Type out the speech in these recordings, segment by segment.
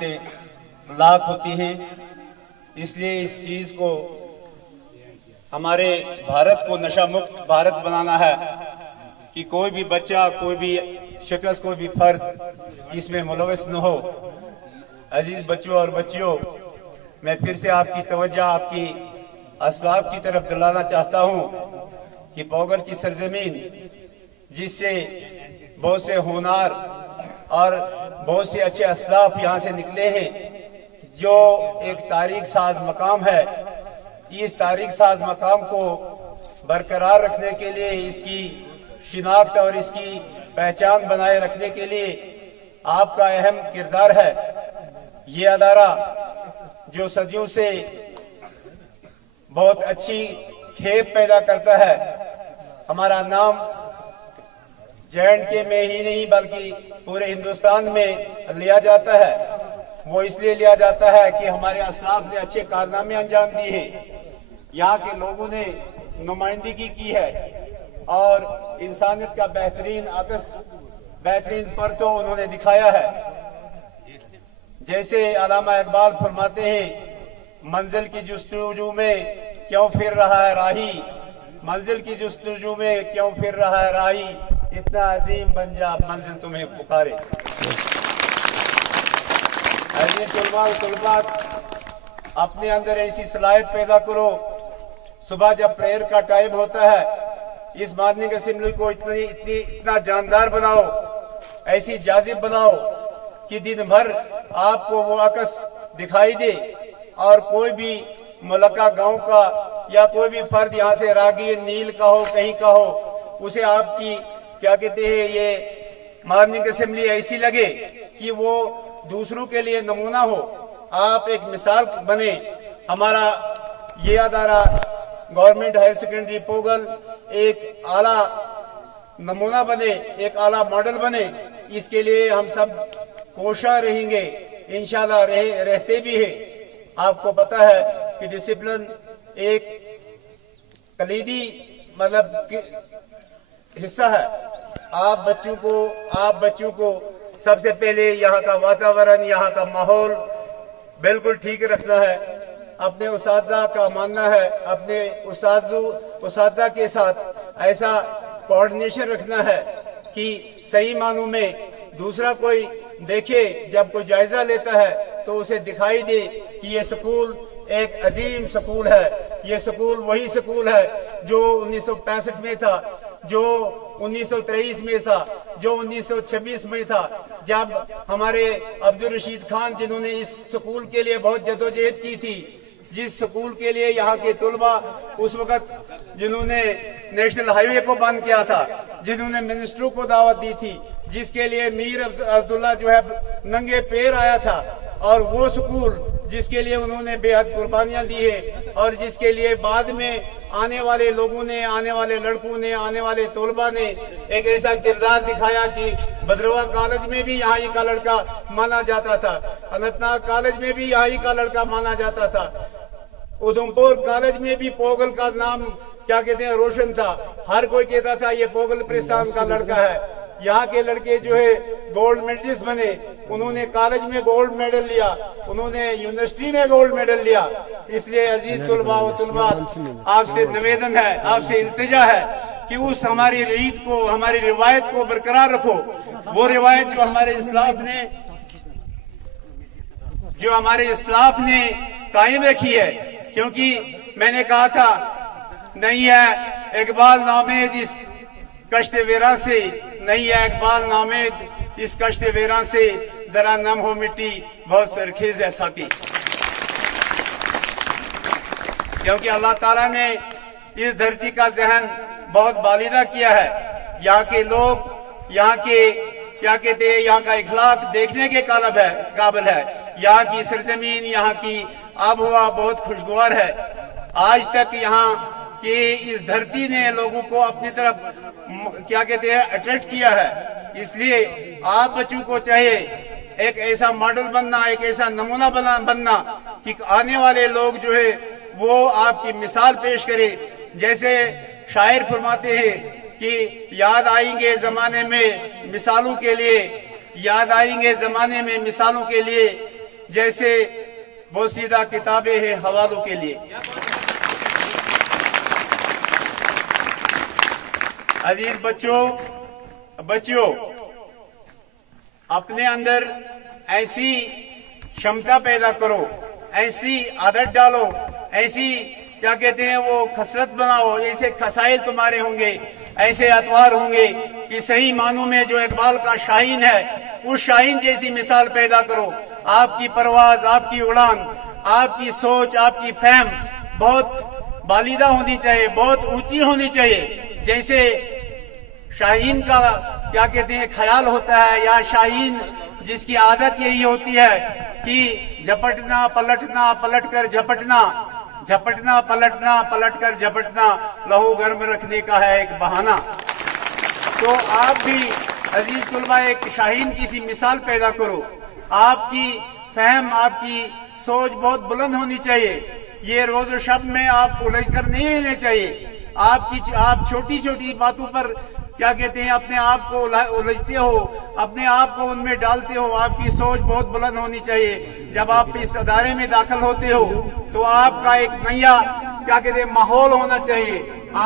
سے لاک ہوتی ہیں. اس لیے اس چیز کو ہمارے بھارت کو نشہ مکت بھارت بنانا ہے کہ کوئی بھی بچہ، کوئی بھی شخص، کوئی بھی فرد اس میں ملوث نہ ہو. عزیز بچوں اور بچیوں، میں پھر سے آپ کی توجہ آپ کی اسلاف کی طرف دلانا چاہتا ہوں کہ پوگل کی سرزمین، جس سے بہت سے ہونہار اور بہت سے اچھے اسلاف یہاں سے نکلے ہیں، جو ایک تاریخ ساز مقام ہے، اس تاریخ ساز مقام کو برقرار رکھنے کے لیے، اس کی شناخت اور اس کی پہچان بنائے رکھنے کے لیے آپ کا اہم کردار ہے. یہ ادارہ جو صدیوں سے بہت اچھی کھیپ پیدا کرتا ہے، ہمارا نام JNK میں ہی نہیں بلکہ پورے ہندوستان میں لیا جاتا ہے. وہ اس لیے لیا جاتا ہے کہ ہمارے اسلاف نے اچھے کارنامے انجام دیے ہیں، یہاں کے لوگوں نے نمائندگی کی ہے اور انسانیت کا بہترین عکس، بہترین پرتو انہوں نے دکھایا ہے. جیسے علامہ اقبال فرماتے ہیں، منزل کی جستجو میں کیوں پھر رہا ہے راہی، منزل کی جستجو میں کیوں پھر رہا ہے راہی، اتنا عظیم بن جا منزل تمہیں پکارے. ایسے طلباء و طلبات، اپنے اندر ایسی صلاحیت پیدا کرو. صبح جب پریئر کا ٹائم ہوتا ہے، اس مارننگ اسمبلی کو اتنا جاندار بناؤ، ایسی جاذب بناؤ کہ دن بھر آپ کو وہ عکس دکھائی دے، اور کوئی بھی ملکہ گاؤں کا یا کوئی بھی فرد یہاں سے راگیر نیل کا ہو، کہیں کا ہو، اسے آپ کی کیا کہتے ہیں یہ مارننگ اسمبلی ایسی لگے کہ وہ دوسروں کے لیے نمونہ ہو، آپ ایک مثال بنے. ہمارا یہ ادارہ گورنمنٹ ہائر سیکنڈری پوگل ایک اعلیٰ نمونہ بنے، ایک اعلیٰ ماڈل بنے. اس کے لیے ہم سب کوشاں رہیں گے، انشاءاللہ رہتے بھی ہیں. آپ کو پتہ ہے کہ ڈسپلن ایک کلیدی حصہ ہے. آپ بچوں کو سب سے پہلے یہاں کا واتاورن، یہاں کا ماحول بالکل ٹھیک رکھنا ہے. اپنے اساتذہ کا ماننا ہے، اپنے اساتذہ کے ساتھ ایسا کوارڈینیشن رکھنا ہے کہ صحیح معنوں میں دوسرا کوئی دیکھے، جب کوئی جائزہ لیتا ہے تو اسے دکھائی دے کہ یہ سکول ایک عظیم سکول ہے. یہ سکول وہی سکول ہے جو 1965 میں تھا، جو 1923 میں تھا، جو 1926 میں تھا، جب ہمارے عبدالرشید خان جنہوں نے اس سکول کے لیے بہت جدوجہد کی تھی، جس سکول کے لیے یہاں کے طلباء اس وقت جنہوں نے نیشنل ہائی وے کو بند کیا تھا، جنہوں نے منسٹروں کو دعوت دی تھی، جس کے لیے میر عبداللہ جو ہے ننگے پیر آیا تھا، اور وہ سکول جس کے لیے انہوں نے بے حد قربانیاں دی ہیں، اور جس کے لیے بعد میں آنے والے لوگوں نے، آنے والے لڑکوں نے، آنے والے طلباء نے ایک ایسا کردار دکھایا کہ بدروا کالج میں بھی یہاں ہی کا لڑکا مانا جاتا تھا، اننت ناگ کالج میں بھی یہاں ہی کا لڑکا مانا جاتا تھا، ادھمپور کالج میں بھی پوگل کا نام کیا کہتے ہیں روشن تھا. ہر کوئی کہتا تھا یہ پوگل پرستان کا لڑکا ہے. یہاں کے لڑکے جو ہے گولڈ میڈلسٹ بنے، انہوں نے کالج میں گولڈ میڈل لیا، انہوں نے یونیورسٹی میں گولڈ میڈل لیا. اس لیے عزیز طلباء و طلبات، آپ سے نویدن ہے، آپ سے التجا ہے کہ اس ہماری ریت کو، ہماری روایت کو برقرار رکھو. وہ روایت جو ہمارے اسلاف نے قائم رکھی ہے. کیونکہ میں نے کہا تھا، نہیں ہے اقبال نامید اس کشت ویراں سے، نہیں ہے اقبال نامید اس کشت ویراں سے، ذرا نم ہو مٹی بہت سرخیز ہے ساقی. کیونکہ اللہ تعالیٰ نے اس دھرتی کا ذہن بہت بالیدہ کیا ہے. یہاں کے لوگ، یہاں کے کیا کہتے ہیں، یہاں کا اخلاق دیکھنے کے قابل ہے. یہاں کی سرزمین، یہاں کی آب و ہوا بہت خوشگوار ہے. آج تک یہاں کی اس دھرتی نے لوگوں کو اپنی طرف کیا کہتے ہیں اٹریکٹ کیا ہے. اس لیے آپ بچوں کو چاہیے ایک ایسا ماڈل بننا، ایک ایسا نمونہ بننا کہ آنے والے لوگ جو ہے وہ آپ کی مثال پیش کرے. جیسے شاعر فرماتے ہیں کہ یاد آئیں گے زمانے میں مثالوں کے لیے، یاد آئیں گے زمانے میں مثالوں کے لیے، جیسے بوسیدہ کتابیں ہیں حوالوں کے لیے۔ عزیز بچیوں، اپنے اندر ایسی شمتا پیدا کرو، ایسی عادت ڈالو، ایسی کیا کہتے ہیں وہ خصلت بناؤ، ایسے خصائل تمہارے ہوں گے، ایسے اطوار ہوں گے کہ صحیح معنوں میں جو اقبال کا شاہین ہے اس شاہین جیسی مثال پیدا کرو۔ آپ کی پرواز، آپ کی اڑان، آپ کی سوچ، آپ کی فہم بہت بالیدہ ہونی چاہیے، بہت اونچی ہونی چاہیے۔ جیسے شاہین کا کیا کہتے ہیں خیال ہوتا ہے، یا شاہین جس کی عادت یہی ہوتی ہے کہ جھپٹنا پلٹنا، پلٹ کر جھپٹنا، جھپٹنا پلٹنا، پلٹ کر جھپٹنا لہو گرم رکھنے کا ہے ایک بہانہ۔ تو آپ بھی عزیز طلبہ ایک شاہین کی سی مثال پیدا کرو۔ آپ کی فہم، آپ کی سوچ بہت بلند ہونی چاہیے۔ یہ روز و شب میں آپ الجھ کر نہیں رہنے چاہیے۔ آپ چھوٹی چھوٹی باتوں پر کیا کہتے ہیں اپنے آپ کو الجھتے ہو، اپنے آپ کو ان میں ڈالتے ہو۔ آپ کی سوچ بہت بلند ہونی چاہیے۔ جب آپ اس ادارے میں داخل ہوتے ہو تو آپ کا ایک نیا کیا کہتے ہیں ماحول ہونا چاہیے،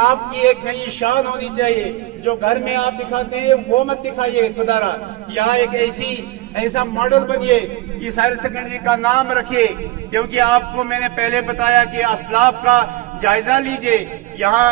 آپ کی ایک نئی شان ہونی چاہیے۔ جو گھر میں آپ دکھاتے ہیں وہ مت دکھائیے خدا را، یہاں ایک ایسا ماڈل بنیے، اس ہائر سیکنڈری کا نام رکھیے۔ کیونکہ آپ کو میں نے پہلے بتایا کہ اسلاف کا جائزہ لیجئے، یہاں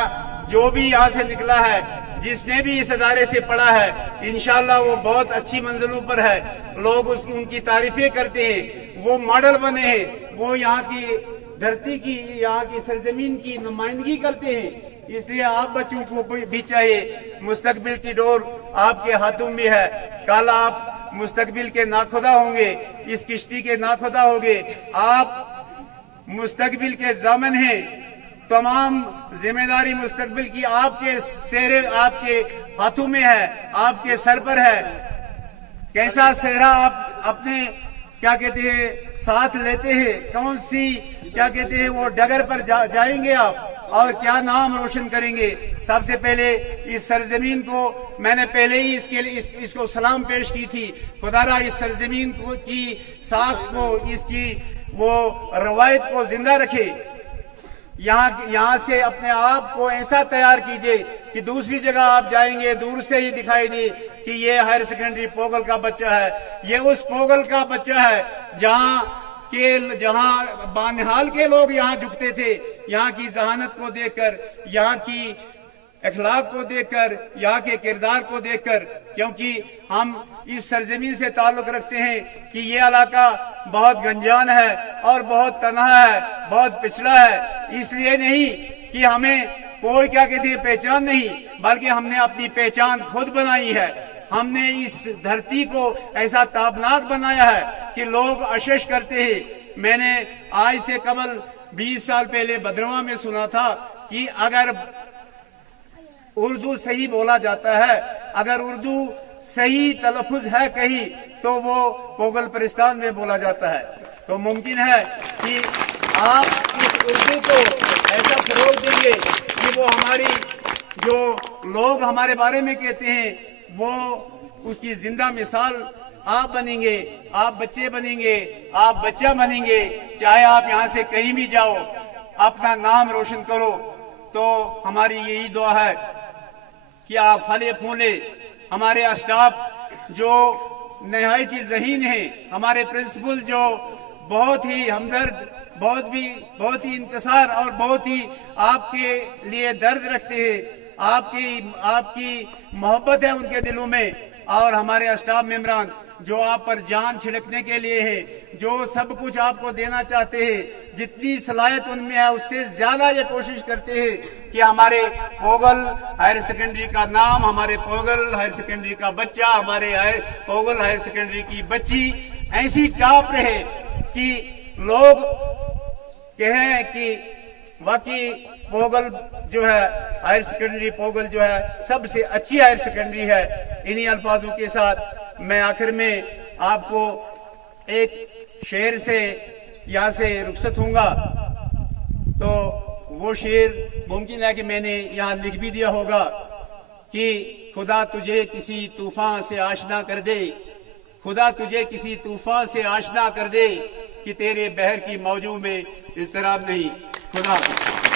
جو بھی یہاں سے نکلا ہے، جس نے بھی اس ادارے سے پڑھا ہے، انشاءاللہ وہ بہت اچھی منزلوں پر ہے، لوگ ان کی تعریفیں کرتے ہیں، وہ ماڈل بنے ہیں، وہ یہاں کی دھرتی کی، یہاں کی سرزمین کی نمائندگی کرتے ہیں۔ اس لیے آپ بچوں کو بھی چاہیے، مستقبل کی ڈور آپ کے ہاتھوں میں ہے۔ کل آپ مستقبل کے ناخدا ہوں گے، اس کشتی کے ناخدا ہوں گے۔ آپ مستقبل کے ضامن ہیں، تمام ذمہ داری مستقبل کی آپ کے ہاتھوں میں ہے، آپ کے سر پر ہے۔ کیسا صحرا آپ اپنے کیا کہتے ہیں ساتھ لیتے ہیں، کون سی کیا کہتے ہیں وہ ڈگر پر جائیں گے آپ، اور کیا نام روشن کریں گے۔ سب سے پہلے اس سرزمین کو میں نے پہلے ہی اس کو سلام پیش کی تھی۔ خدا را اس سرزمین کی ساخت کو، اس کی وہ روایت کو زندہ رکھے۔ یہاں سے اپنے آپ کو ایسا تیار کیجئے کہ دوسری جگہ آپ جائیں گے دور سے ہی دکھائی دے کہ یہ ہائر سیکنڈری پوگل کا بچہ ہے، یہ اس پوگل کا بچہ ہے جہاں بانہال کے لوگ یہاں جھکتے تھے، یہاں کی ذہانت کو دیکھ کر، یہاں کی اخلاق کو دیکھ کر، یہاں کے کردار کو دیکھ کر۔ کیونکہ ہم اس سرزمین سے تعلق رکھتے ہیں کہ یہ علاقہ بہت گنجان ہے اور بہت تنہا ہے، بہت پچھڑا ہے۔ اس لیے نہیں کہ ہمیں کوئی کیا کہتے ہیں پہچان نہیں، بلکہ ہم نے اپنی پہچان خود بنائی ہے۔ ہم نے اس دھرتی کو ایسا تابناک بنایا ہے کہ لوگ اشش کرتے ہیں۔ میں نے آج سے قبل 20 سال پہلے بدرواں میں سنا تھا کہ اگر اردو صحیح بولا جاتا ہے، اگر اردو صحیح تلفظ ہے کہیں، تو وہ پوگل پرستان میں بولا جاتا ہے۔ تو ممکن ہے کہ آپ اس اردو کو ایسا فروغ دیں گے کہ وہ ہماری جو لوگ ہمارے بارے میں کہتے ہیں وہ اس کی زندہ مثال آپ بنیں گے، آپ بچے بنیں گے، آپ بچہ بنیں گے۔ چاہے آپ یہاں سے کہیں بھی جاؤ، اپنا نام روشن کرو۔ تو ہماری یہی دعا ہے کہ آپ پھلے پھولے۔ ہمارے اسٹاف جو نہایت ہی ذہین ہیں، ہمارے پرنسپل جو بہت ہی ہمدرد، بہت ہی انکسار اور بہت ہی آپ کے لیے درد رکھتے ہیں، آپ کی محبت ہے ان کے دلوں میں، اور ہمارے اسٹاف ممبران جو آپ پر جان چھڑکنے کے لیے ہے، جو سب کچھ آپ کو دینا چاہتے ہیں، جتنی صلاحیت ان میں ہے اس سے زیادہ یہ کوشش کرتے ہیں کہ ہمارے پوگل ہائر سیکنڈری کا نام، ہمارے پوگل ہائر سیکنڈری کا بچہ، ہمارے پوگل ہائر سیکنڈری کی بچی ایسی ٹاپ رہے کہ لوگ کہیں کہ واقعی پوگل جو ہے ہائر سیکنڈری پوگل جو ہے سب سے اچھی ہائر سیکنڈری ہے۔ انہی الفاظوں کے ساتھ میں آخر میں آپ کو ایک شعر سے یہاں سے رخصت ہوں گا۔ تو وہ شعر ممکن ہے کہ میں نے یہاں لکھ بھی دیا ہوگا کہ خدا تجھے کسی طوفان سے آشنا کر دے، خدا تجھے کسی طوفان سے آشنا کر دے، کہ تیرے بحر کی موجوں میں اضطراب نہیں. خدا حافظ.